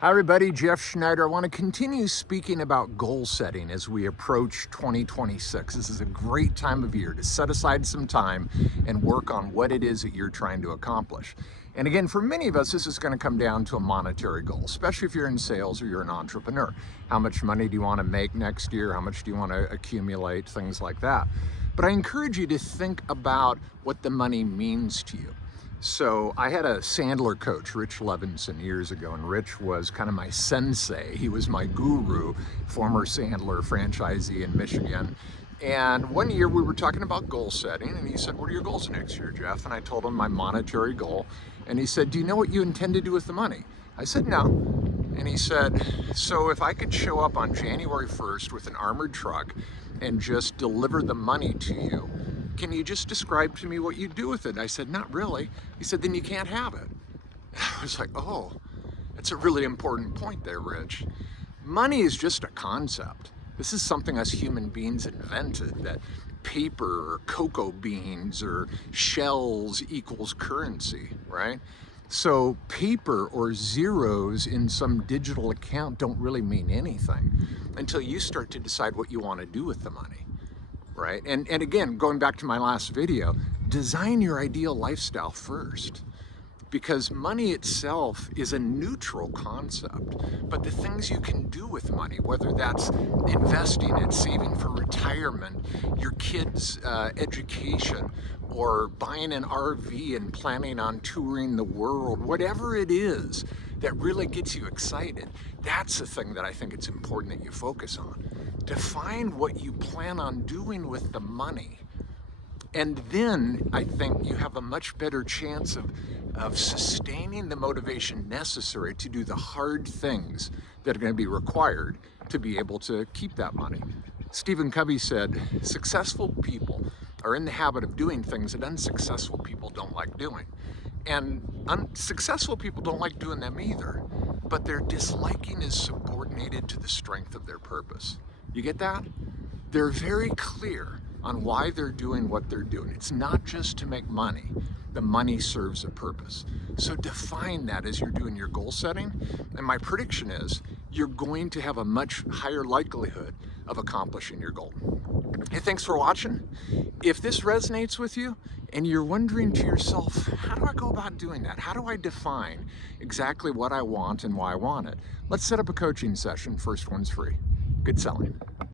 Hi everybody, Jeff Schneider. I want to continue speaking about goal setting as we approach 2026. This is a great time of year to set aside some time and work on what it is that you're trying to accomplish. And again, for many of us, this is going to come down to a monetary goal, especially if you're in sales or you're an entrepreneur. How much money do you want to make next year? How much do you want to accumulate? Things like that. But I encourage you to think about what the money means to you. So I had a Sandler coach, Rich Levinson, years ago, and Rich was kind of my sensei. He was my guru, former Sandler franchisee in Michigan. And one year we were talking about goal setting, and he said, "What are your goals next year, Jeff?" And I told him my monetary goal. And he said, "Do you know what you intend to do with the money?" I said, "No." And he said, "So if I could show up on January 1st with an armored truck and just deliver the money to you, can you just describe to me what you do with it?" I said, "Not really." He said, "Then you can't have it." I was like, "Oh, that's a really important point there, Rich. Money is just a concept. This is something us human beings invented, that paper or cocoa beans or shells equals currency, right? So paper or zeros in some digital account don't really mean anything until you start to decide what you want to do with the money. Right? And again, going back to my last video, design your ideal lifestyle first. Because money itself is a neutral concept, but the things you can do with money, whether that's investing it, saving for retirement, your kids' education, or buying an RV and planning on touring the world, whatever it is that really gets you excited, that's the thing that I think it's important that you focus on. Define what you plan on doing with the money. And then I think you have a much better chance of sustaining the motivation necessary to do the hard things that are going to be required to be able to keep that money. Stephen Covey said, "Successful people are in the habit of doing things that unsuccessful people don't like doing." And unsuccessful people don't like doing them either, but their disliking is subordinated to the strength of their purpose. You get that? They're very clear on why they're doing what they're doing. It's not just to make money. The money serves a purpose. So define that as you're doing your goal setting. And my prediction is you're going to have a much higher likelihood of accomplishing your goal. Hey, thanks for watching. If this resonates with you and you're wondering to yourself, how do I go about doing that? How do I define exactly what I want and why I want it? Let's set up a coaching session. First one's free. Good selling.